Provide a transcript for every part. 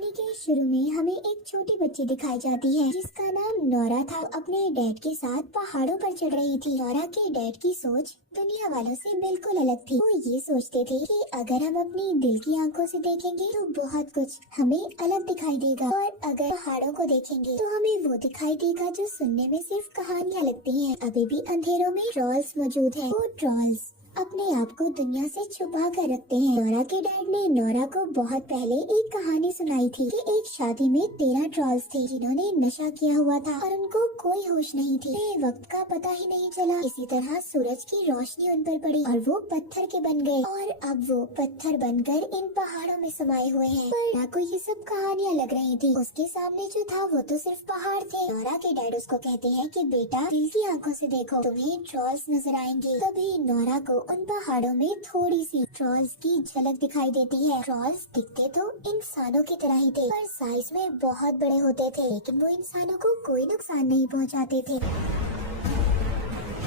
कहानी के शुरू में हमें एक छोटी बच्ची दिखाई जाती है जिसका नाम नोरा था। अपने डैड के साथ पहाड़ों पर चढ़ रही थी। नोरा के डैड की सोच दुनिया वालों से बिल्कुल अलग थी। वो ये सोचते थे कि अगर हम अपनी दिल की आंखों से देखेंगे तो बहुत कुछ हमें अलग दिखाई देगा, और अगर पहाड़ों को देखेंगे तो हमें वो दिखाई देगा जो सुनने में सिर्फ कहानियाँ लगती हैं। अभी भी अंधेरों में ट्रॉल्स मौजूद हैं। वो ट्रॉल्स अपने आप को दुनिया से छुपा कर रखते हैं। नोरा के डैड ने नोरा को बहुत पहले एक कहानी सुनाई थी कि एक शादी में 13 ट्रॉल्स थे जिन्होंने नशा किया हुआ था और उनको कोई होश नहीं थी। वक्त का पता ही नहीं चला। इसी तरह सूरज की रोशनी उन पर पड़ी और वो पत्थर के बन गए, और अब वो पत्थर बनकर इन पहाड़ों में समाये हुए हैं। पर नोरा को ये सब कहानियाँ लग रही थी। उसके सामने जो था वो तो सिर्फ पहाड़ थे। नोरा के डैड उसको कहते हैं कि बेटा, दिल की आंखों से देखो, तुम्हें ट्रॉल्स नजर आएंगे। तभी नोरा को उन पहाड़ों में थोड़ी सी ट्रॉल्स की झलक दिखाई देती है। ट्रॉल्स दिखते तो इंसानों की तरह ही थे, पर साइज में बहुत बड़े होते थे, लेकिन वो इंसानों को कोई नुकसान नहीं पहुंचाते थे।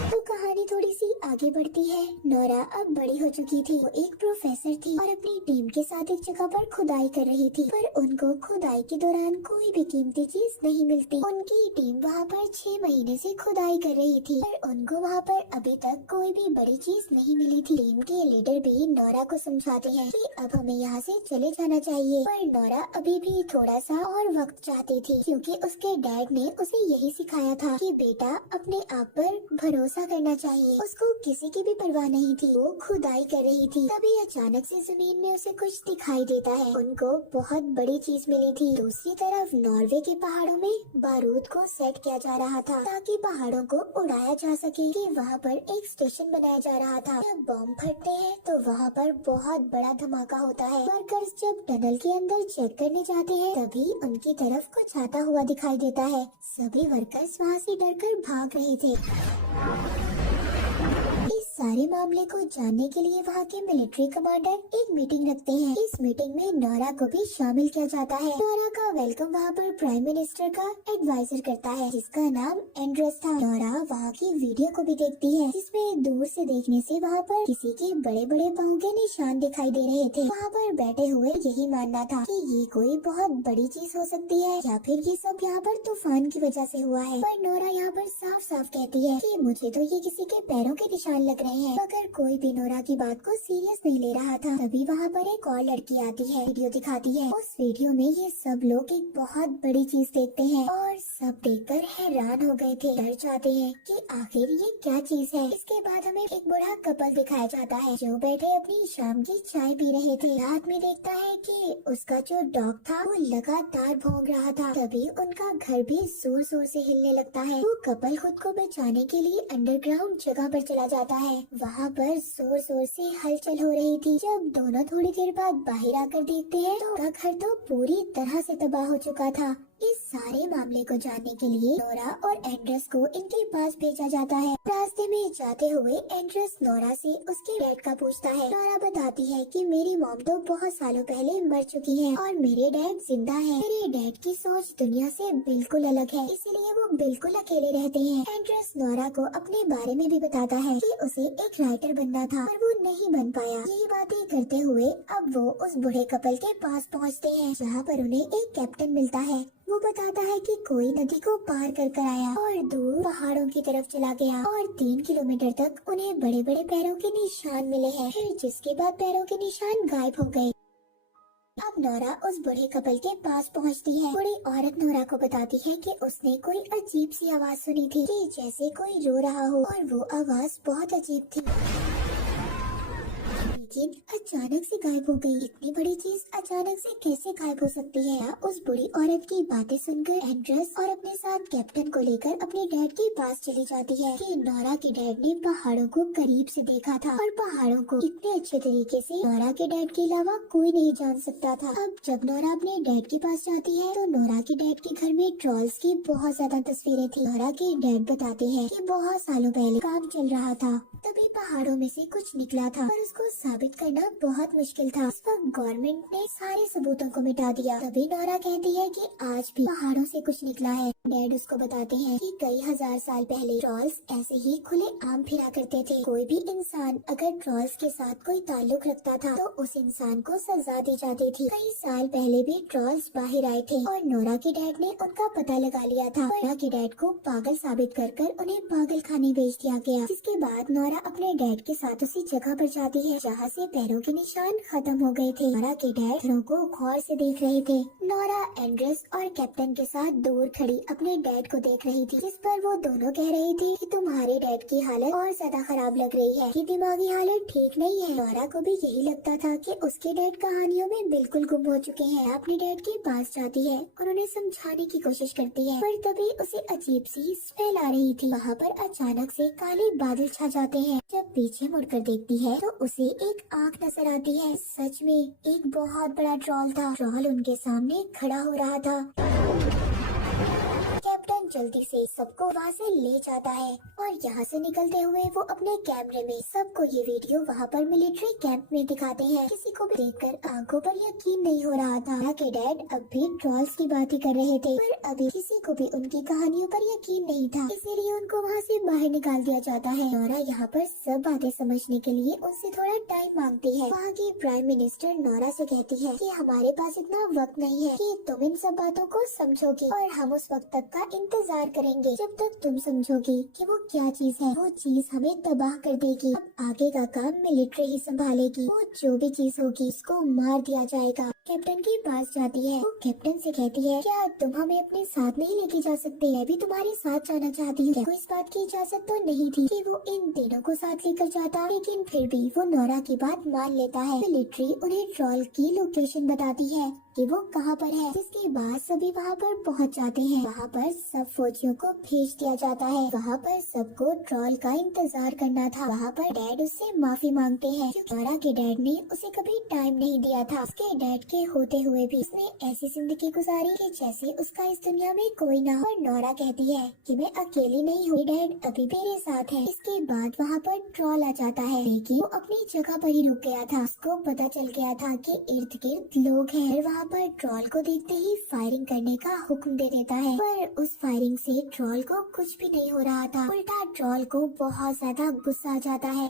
तो कहानी थोड़ी सी आगे बढ़ती है। नोरा अब बड़ी हो चुकी थी। वो एक प्रोफेसर थी और अपनी टीम के साथ एक जगह पर खुदाई कर रही थी, पर उनको खुदाई के दौरान कोई भी कीमती चीज नहीं मिलती। उनकी टीम वहाँ पर 6 महीने से खुदाई कर रही थी, पर उनको वहाँ पर अभी तक कोई भी बड़ी चीज नहीं मिली थी। टीम के लीडर भी नोरा को समझाते हैं कि अब हमें यहाँ से चले जाना चाहिए, पर नोरा अभी भी थोड़ा सा और वक्त चाहती थी, क्योंकि उसके डैड ने उसे यही सिखाया था कि बेटा, अपने आप पर भरोसा करना चाहिए। उसको किसी की भी परवाह नहीं थी। वो खुदाई कर रही थी, तभी अचानक से जमीन में उसे कुछ दिखाई देता है। उनको बहुत बड़ी चीज मिली थी। दूसरी तरफ नॉर्वे के पहाड़ों में बारूद को सेट किया जा रहा था ताकि पहाड़ों को उड़ाया जा सके। कि वहाँ पर एक स्टेशन बनाया जा रहा था। जब बम फटते हैं तो वहाँ पर बहुत बड़ा धमाका होता है। वर्कर्स जब टनल के अंदर चेक करने जाते हैं तभी उनकी तरफ कुछ आता हुआ दिखाई देता है। सभी वर्कर्स वहाँ से डरकर भाग रहे थे। इस सारे मामले को जानने के लिए वहाँ के मिलिट्री कमांडर एक मीटिंग रखते हैं। इस मीटिंग में नोरा को भी शामिल किया जाता है। नोरा का वेलकम वहाँ पर प्राइम मिनिस्टर का एडवाइजर करता है जिसका नाम एंड्रस था। नोरा वहाँ की वीडियो को भी देखती है जिसमें दूर से देखने से वहाँ पर किसी के बड़े बड़े पाँव के निशान दिखाई दे रहे थे। वहाँ पर बैठे हुए यही मानना था कि ये कोई बहुत बड़ी चीज हो सकती है, या फिर ये सब यहाँ पर तूफान की वजह से हुआ है। पर नोरा यहाँ पर साफ साफ कहती है कि मुझे तो ये किसी के पैरों के निशान लग रहे हैं। मगर कोई भी नोरा की बात को सीरियस नहीं ले रहा था। तभी वहाँ पर एक और लड़की आती है, वीडियो दिखाती है। उस वीडियो में ये सब लोग एक बहुत बड़ी चीज देखते हैं और सब देखकर हैरान हो गए थे। डर जाते हैं कि आखिर ये क्या चीज है। इसके बाद हमें एक बूढ़ा कपल दिखाया जाता है जो बैठे अपनी शाम की चाय पी रहे थे। आदमी देखता है कि उसका जो डॉग था वो लगातार भौंक रहा था। तभी उनका घर भी जोर जोर से हिलने लगता है। वो कपल खुद को बचाने के लिए अंडरग्राउंड जगह पर चला जाता है। वहाँ पर जोर जोर से हलचल हो रही थी। जब दोनों थोड़ी देर बाद बाहर आकर देखते हैं तो उनका घर तो पूरी तरह से तबाह हो चुका था। इस सारे मामले को जानने के लिए नोरा और एंड्रस को इनके पास भेजा जाता है। रास्ते में जाते हुए एंड्रस नोरा से उसके डैड का पूछता है। नोरा बताती है कि मेरी मॉम तो बहुत सालों पहले मर चुकी है और मेरे डैड जिंदा है। मेरे डैड की सोच दुनिया से बिल्कुल अलग है, इसीलिए वो बिल्कुल अकेले रहते हैं। एंड्रस नोरा को अपने बारे में भी बताता है कि उसे एक राइटर बनना था पर वो नहीं बन पाया। यही बातें करते हुए अब वो उस बूढ़े कपल के पास पहुँचते हैं जहाँ पर उन्हें एक कैप्टन मिलता है। वो बताता है कि कोई नदी को पार कर आया और दूर पहाड़ों की तरफ चला गया और 3 किलोमीटर तक उन्हें बड़े बड़े पैरों के निशान मिले हैं। फिर जिसके बाद पैरों के निशान गायब हो गए। अब नोरा उस बूढ़े कपल के पास पहुंचती है। बूढ़ी औरत नोरा को बताती है कि उसने कोई अजीब सी आवाज सुनी थी कि जैसे कोई रो रहा हो, और वो आवाज बहुत अजीब थी लेकिन अचानक से गायब हो गई। इतनी बड़ी चीज अचानक से कैसे गायब हो सकती है। उस बुरी औरत की बातें सुनकर एंड्रस और अपने साथ कैप्टन को लेकर अपने डैड के पास चली जाती है कि नोरा के डैड ने पहाड़ों को करीब से देखा था और पहाड़ों को इतने अच्छे तरीके से नोरा के डैड के अलावा कोई नहीं जान सकता था। अब जब नोरा अपने डैड के पास जाती है तो नोरा के डैड के घर में ट्रॉल्स की बहुत ज्यादा तस्वीरें थी। नोरा के डैड बताते हैं कि बहुत सालों पहले काम चल रहा था, तभी पहाड़ों में से कुछ निकला था और उसको साबित साबित करना बहुत मुश्किल था। इस वक्त गवर्नमेंट ने सारे सबूतों को मिटा दिया। तभी नोरा कहती है कि आज भी पहाड़ों से कुछ निकला है। डैड उसको बताते हैं कि कई हजार साल पहले ट्रॉल्स ऐसे ही खुले आम फिरा करते थे। कोई भी इंसान अगर ट्रॉल्स के साथ कोई ताल्लुक रखता था तो उस इंसान को सजा दी जाती थी। कई साल पहले भी ट्रॉल्स बाहर आए थे और नोरा के डैड ने उनका पता लगा लिया था। नोरा के डैड को पागल साबित कर उन्हें पागल खाने भेज दिया गया। जिसके बाद नोरा अपने डैड के साथ उसी जगह पर जाती है जहाँ से पैरों के निशान खत्म हो गए थे। नोरा के डैड पत्थरों को गौर से देख रहे थे। नोरा एंड्रेस और कैप्टन के साथ दूर खड़ी अपने डैड को देख रही थी, जिस पर वो दोनों कह रही थी कि तुम्हारे डैड की हालत और ज्यादा खराब लग रही है, कि दिमागी हालत ठीक नहीं है। नोरा को भी यही लगता था कि उसके डैड कहानियों में बिल्कुल गुम हो चुके हैं। अपने डैड के पास जाती है और उन्हें समझाने की कोशिश करती है, पर तभी उसे अजीब सी स्मेल आ रही थी। वहाँ पर अचानक से काले बादल छा जाते हैं। जब पीछे मुड़कर देखती है तो उसे एक आँख नजर आती है। सच में एक बहुत बड़ा ट्रॉल था। ट्रॉल उनके सामने खड़ा हो रहा था। कैप्टन जल्दी से सबको वहाँ से ले जाता है और यहाँ से निकलते हुए वो अपने कैमरे में सबको ये वीडियो वहाँ पर मिलिट्री कैंप में दिखाते हैं। किसी को भी देखकर आंखों पर यकीन नहीं हो रहा था। नोरा के डैड अब भी ट्रॉल्स की बात ही कर रहे थे, पर अभी किसी को भी उनकी कहानियों पर यकीन नहीं था, इसीलिए उनको वहाँ से बाहर निकाल दिया जाता है। नोरा यहाँ पर सब बातें समझने के लिए उनसे थोड़ा टाइम मांगती है। वहाँ की प्राइम मिनिस्टर नोरा से कहती है कि हमारे पास इतना वक्त नहीं है कि तुम इन सब बातों को समझोगी, और हम उस वक्त तक का इंतजार करेंगे जब तक तुम समझोगी कि वो क्या चीज है। वो चीज हमें तबाह कर देगी। अब आगे का काम मिलिट्री ही संभालेगी। वो जो भी चीज होगी उसको मार दिया जाएगा। कैप्टन के पास जाती है। वो कैप्टन से कहती है, क्या तुम हमें अपने साथ नहीं लेके जा सकते? मैं भी तुम्हारे साथ जाना चाहती हूँ। इस बात की इजाजत तो नहीं थी कि वो इन तीनों को साथ लेकर जाता, लेकिन फिर भी वो नोरा की बात मान लेता है। मिलिट्री उन्हें ट्रॉल की लोकेशन बताती है कि वो कहाँ पर है, जिसके बाद सभी वहाँ पर पहुँच जाते हैं। वहाँ पर सब फौजियों को भेज दिया जाता है। वहाँ पर सबको ट्रॉल का इंतजार करना था। वहाँ पर डैड उससे माफी मांगते हैं क्योंकि नोरा के डैड ने उसे कभी टाइम नहीं दिया था। उसके डैड के होते हुए भी उसने ऐसी जिंदगी गुजारी कि जैसे उसका इस दुनिया में कोई ना हो। नोरा कहती है कि मैं अकेली नहीं हूँ, डैड अभी भी मेरे साथ है। इसके बाद वहाँ पर ट्रॉल आ जाता है, लेकिन वो अपनी जगह पर ही रुक गया था। उसको पता चल गया था कि इर्द गिर्द लोग हैं। वहाँ पर ट्रॉल को देखते ही फायरिंग करने का हुक्म दे देता है, पर उस फायरिंग से ट्रॉल को कुछ भी नहीं हो रहा था। उल्टा ट्रॉल को बहुत ज्यादा गुस्सा आ जाता है।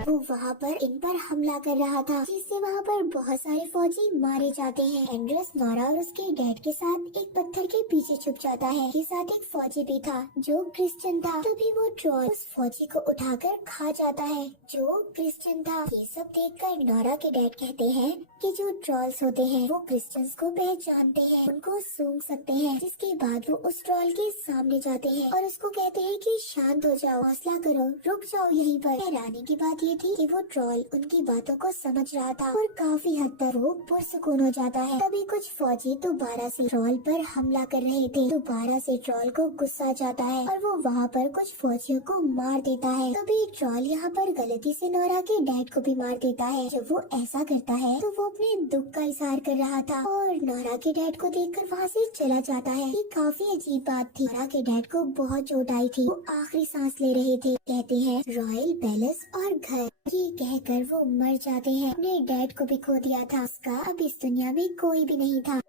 वो वहाँ पर इन पर हमला कर रहा था, जिससे वहाँ पर बहुत सारे फौजी मारे जाते हैं। एंड्रेस नोरा और उसके डैड के साथ एक पत्थर के पीछे छुप जाता है। के साथ एक फौजी भी था जो क्रिश्चियन था। तभी वो ट्रॉल उस फौजी को उठाकर खा जाता है जो क्रिश्चियन था। ये सब देखकर नोरा के डैड कहते हैं कि जो ट्रॉल्स होते हैं वो क्रिश्चियंस को पहचानते हैं, उनको सूंघ सकते हैं। जिसके बाद वो उस ट्रॉल के सामने जाते हैं और उसको कहते हैं कि शांत हो जाओ, हौसला करो, रुक जाओ यहीं पर। हैरानी की बात ये थी कि वो ट्रॉल उनकी बातों को समझ रहा था और काफी हद तक वो पुरसुकून हो जाता है। तभी कुछ फौजी दोबारा से ट्रॉल पर हमला कर रहे थे। दोबारा से ट्रॉल को गुस्सा जाता है और वो वहाँ पर कुछ फौजियों को मार देता है। तभी ट्रॉल यहाँ पर गलती से नोरा के डैड को भी मार देता है। जब वो ऐसा करता है तो वो अपने दुख का इजहार कर रहा था और नोरा के डैड को देखकर वहाँ से चला जाता है। ये काफी अजीब बात थी। नोरा के डैड को बहुत चोट आई थी। वो आखिरी सांस ले रहे थे। कहते हैं रॉयल पैलेस और घर, ये कहकर वो मर जाते हैं। अपने डैड को भी खो दिया था। उसका अब इस दुनिया में कोई भी नहीं था।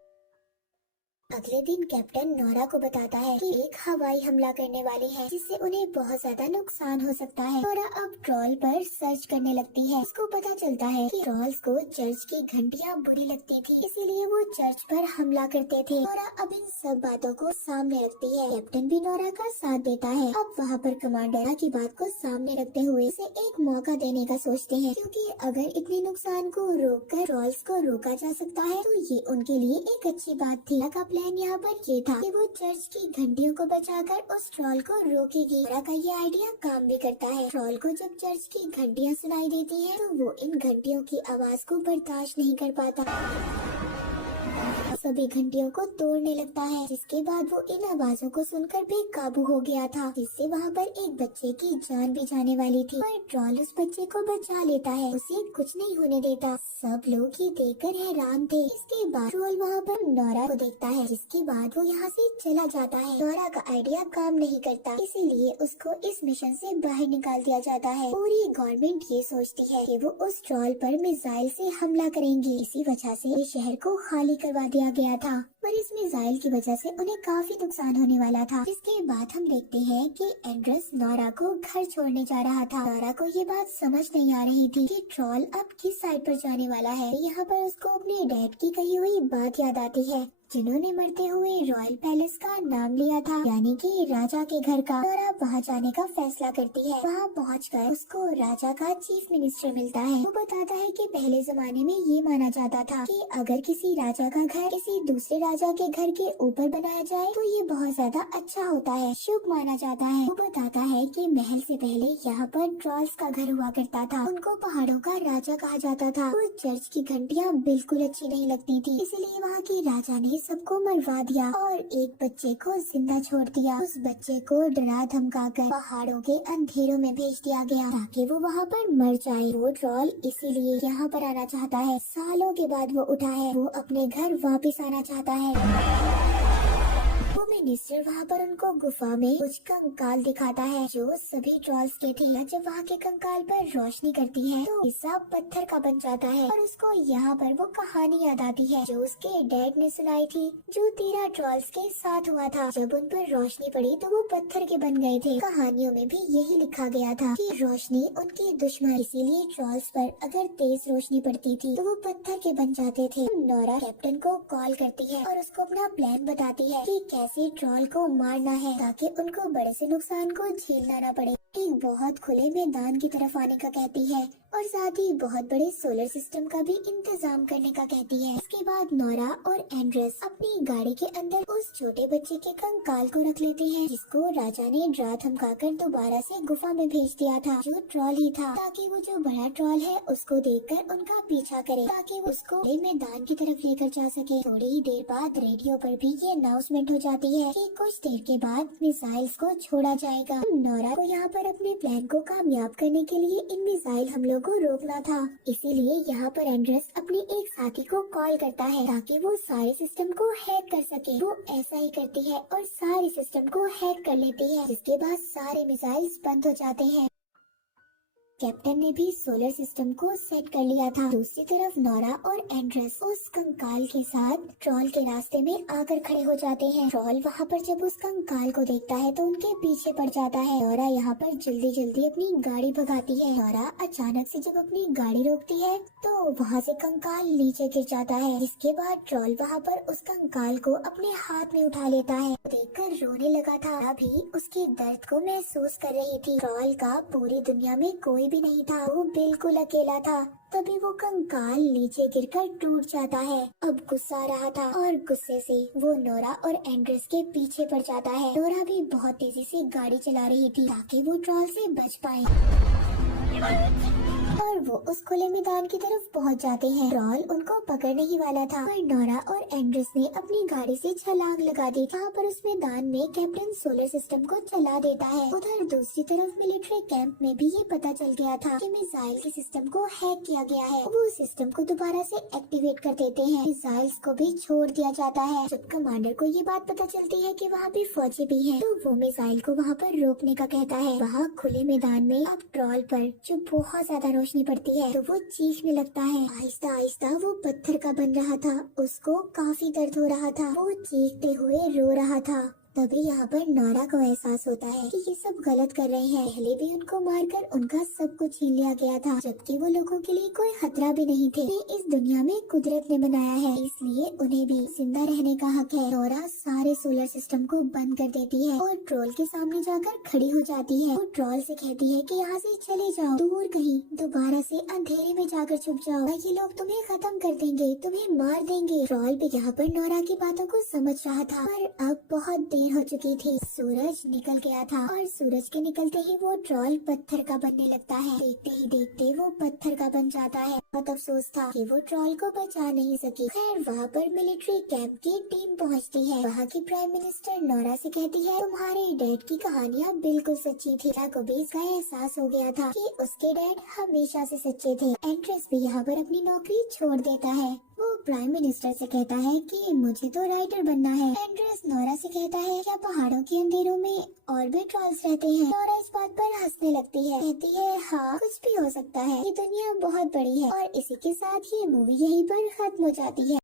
अगले दिन कैप्टन नोरा को बताता है कि एक हवाई हमला करने वाले हैं, जिससे उन्हें बहुत ज्यादा नुकसान हो सकता है। नोरा अब ट्रॉल पर सर्च करने लगती है। उसको पता चलता है कि ट्रॉल्स को चर्च की घंटियां बुरी लगती थी, इसीलिए वो चर्च पर हमला करते थे। नोरा अब इन सब बातों को सामने रखती है। कैप्टन भी नोरा का साथ देता है। अब वहाँ पर कमांडर की बात को सामने रखते हुए इसे एक मौका देने का सोचते हैं, क्योंकि अगर इतने नुकसान को रोककर ट्रॉल्स को रोका जा सकता है तो ये उनके लिए एक अच्छी बात थी। प्लान यहाँ पर ये था कि वो चर्च की घंटियों को बचाकर उस ट्रॉल को रोकेगी। नोरा का ये आइडिया काम भी करता है। ट्रॉल को जब चर्च की घंटियाँ सुनाई देती हैं तो वो इन घंटियों की आवाज को बर्दाश्त नहीं कर पाता। सभी घंटियों को तोड़ने लगता है, जिसके बाद वो इन आवाजों को सुनकर बेकाबू हो गया था, जिससे वहाँ पर एक बच्चे की जान भी जाने वाली थी। पर ट्रॉल उस बच्चे को बचा लेता है, उसे कुछ नहीं होने देता। सब लोग ये देखकर हैरान थे। इसके बाद ट्रॉल वहाँ पर नोरा को देखता है, जिसके बाद वो यहाँ से चला जाता है। नोरा का आइडिया काम नहीं करता, इसीलिए उसको इस मिशन से बाहर निकाल दिया जाता है। पूरी गवर्नमेंट ये सोचती है कि वो उस ट्रॉल पर मिसाइल से हमला करेंगे, इसी वजह से इस शहर को खाली करवा दिया गया था। पर इस मिसाइल की वजह से उन्हें काफी नुकसान होने वाला था। जिसके बाद हम देखते हैं कि एंड्रेस नोरा को घर छोड़ने जा रहा था। नोरा को ये बात समझ नहीं आ रही थी कि ट्रॉल अब किस साइड पर जाने वाला है। यहाँ पर उसको अपने डैड की कही हुई बात याद आती है, जिन्होंने मरते हुए रॉयल पैलेस का नाम लिया था, यानी कि राजा के घर का। नोरा वहाँ जाने का फैसला करती है। वहाँ पहुंचकर उसको राजा का चीफ मिनिस्टर मिलता है। वो बताता है कि पहले जमाने में ये माना जाता था कि अगर किसी राजा का घर किसी दूसरे राजा के घर के ऊपर बनाया जाए तो ये बहुत ज्यादा अच्छा होता है, शुभ माना जाता है। वो बताता है कि महल से पहले यहाँ पर ट्रॉल्स का घर हुआ करता था, उनको पहाड़ों का राजा कहा जाता था। वो चर्च की घंटियाँ बिल्कुल अच्छी नहीं लगती थी, इसलिए वहाँ के राजा ने सबको मरवा दिया और एक बच्चे को जिंदा छोड़ दिया। उस बच्चे को डरा धमकाकर पहाड़ों के अंधेरों में भेज दिया गया ताकि वो वहाँ पर मर जाए। वो ट्रॉल इसीलिए यहाँ पर आना चाहता है। सालों के बाद वो उठा है, वो अपने घर वापस आना चाहता है। वो मिनिस्टर वहाँ पर उनको गुफा में कुछ कंकाल दिखाता है जो सभी ट्रॉल्स के थे। जब वहाँ के कंकाल पर रोशनी करती है तो हिस्सा पत्थर का बन जाता है और उसको यहाँ पर वो कहानी याद आती है जो उसके डैड ने सुनाई थी, जो 13 ट्रॉल्स के साथ हुआ था। जब उन पर रोशनी पड़ी तो वो पत्थर के बन गए थे। कहानियों में भी यही लिखा गया था कि रोशनी उनके दुश्मन, इसीलिए ट्रॉल्स पर अगर तेज रोशनी पड़ती थी तो वो पत्थर के बन जाते थे। नोरा कैप्टन को कॉल करती है और उसको अपना प्लान बताती है कि कैसे ट्रॉल को मारना है ताकि उनको बड़े से नुकसान को झेलना न पड़े। एक बहुत खुले मैदान की तरफ आने का कहती है और साथ ही बहुत बड़े सोलर सिस्टम का भी इंतजाम करने का कहती है। इसके बाद नोरा और एंड्रेस अपनी गाड़ी के अंदर उस छोटे बच्चे के कंकाल को रख लेते हैं, जिसको राजा ने डरा धमकाकर दोबारा से गुफा में भेज दिया था, जो ट्रॉल ही था, ताकि वो जो बड़ा ट्रॉल है उसको देखकर उनका पीछा करे ताकि वो उसको मैदान की तरफ लेकर जा सके। थोड़ी ही देर बाद रेडियो पर भी ये अनाउंसमेंट हो जाती है कि कुछ देर के बाद मिसाइल्स को छोड़ा जाएगा। नोरा को यहाँ पर अपने प्लान को कामयाब करने के लिए इन मिसाइल हमलों को रोकना था, इसीलिए यहाँ पर एंड्रेस अपने एक साथी को कॉल करता है ताकि वो सारे सिस्टम को हैक कर सके। वो ऐसा ही करती है और सारे सिस्टम को हैक कर लेती है, जिसके बाद सारे मिसाइल्स बंद हो जाते हैं। कैप्टन ने भी सोलर सिस्टम को सेट कर लिया था। दूसरी तरफ नोरा और एंड्रेस उस कंकाल के साथ ट्रॉल के रास्ते में आकर खड़े हो जाते हैं। ट्रॉल वहाँ पर जब उस कंकाल को देखता है तो उनके पीछे पड़ जाता है। नोरा यहाँ पर जल्दी जल्दी अपनी गाड़ी भगाती है। नोरा अचानक से जब अपनी गाड़ी रोकती है तो वहाँ से कंकाल नीचे गिर जाता है। इसके बाद ट्रॉल वहाँ पर उस कंकाल को अपने हाथ में उठा लेता है। देखकर रोने लगा था। अभी उसके दर्द को महसूस कर रही थी। ट्रॉल का पूरी दुनिया में कोई भी नहीं था, वो बिल्कुल अकेला था। तभी वो कंकाल नीचे गिरकर टूट जाता है। अब गुस्सा आ रहा था और गुस्से से वो नोरा और एंड्रेस के पीछे पड़ जाता है। नोरा भी बहुत तेजी से गाड़ी चला रही थी ताकि वो ट्रॉल से बच पाए और वो उस खुले मैदान की तरफ पहुंच जाते हैं। ट्रॉल उनको पकड़ने ही वाला था पर नोरा और एंड्रेस ने अपनी गाड़ी से छलांग लगा दी। वहाँ पर उस मैदान में कैप्टन सोलर सिस्टम को चला देता है। उधर दूसरी तरफ मिलिट्री कैंप में भी ये पता चल गया था कि मिसाइल के सिस्टम को हैक किया गया है। वो सिस्टम को दोबारा से एक्टिवेट कर देते हैं। मिसाइल्स को भी छोड़ दिया जाता है। जब कमांडर को ये बात पता चलती है कि वहाँ पे फौजी भी हैं, तो वो मिसाइल को वहाँ पर रोकने का कहता है। वहाँ खुले मैदान में अब ट्रॉल पर जो बहुत ज्यादा रोशनी पड़ती है तो वो चीखने लगता है। आहिस्ता आहिस्ता वो पत्थर का बन रहा था, उसको काफी दर्द हो रहा था। वो चीखते हुए रो रहा था। तभी यहाँ पर नोरा को एहसास होता है कि ये सब गलत कर रहे हैं। पहले भी उनको मारकर उनका सब कुछ छीन लिया गया था, जबकि वो लोगों के लिए कोई खतरा भी नहीं थे। ये इस दुनिया में कुदरत ने बनाया है, इसलिए उन्हें भी जिंदा रहने का हक है। नोरा सारे सोलर सिस्टम को बंद कर देती है और ट्रॉल के सामने जाकर खड़ी हो जाती है। वो ट्रॉल से कहती है कि यहाँ से चले जाओ, दूर कहीं, दोबारा से अंधेरे में जाकर छुप जाओ, ये लोग तुम्हें खत्म कर देंगे, तुम्हें मार देंगे। ट्रॉल भी यहाँ पर नोरा की बातों को समझ रहा था, पर अब बहुत देर देर हो चुकी थी। सूरज निकल गया था और सूरज के निकलते ही वो ट्रॉल पत्थर का बनने लगता है। देखते ही देखते वो पत्थर का बन जाता है। बहुत अफसोस था कि वो ट्रॉल को बचा नहीं सकी। खैर वहाँ पर मिलिट्री कैंप की टीम पहुँचती है। वहाँ की प्राइम मिनिस्टर नोरा से कहती है, तुम्हारे डैड की कहानियाँ बिल्कुल सच्ची थी। मीरा को भी इसका एहसास हो गया था कि उसके डैड हमेशा से सच्चे थे। एंट्रेस भी यहाँ पर अपनी नौकरी छोड़ देता है। वो प्राइम मिनिस्टर से कहता है कि मुझे तो राइटर बनना है। एंड्रेस नोरा से कहता है, क्या पहाड़ों के अंधेरों में और भी ट्रॉल्स रहते हैं? नोरा इस बात पर हंसने लगती है, कहती है हाँ कुछ भी हो सकता है, ये दुनिया बहुत बड़ी है। और इसी के साथ ये मूवी यहीं पर खत्म हो जाती है।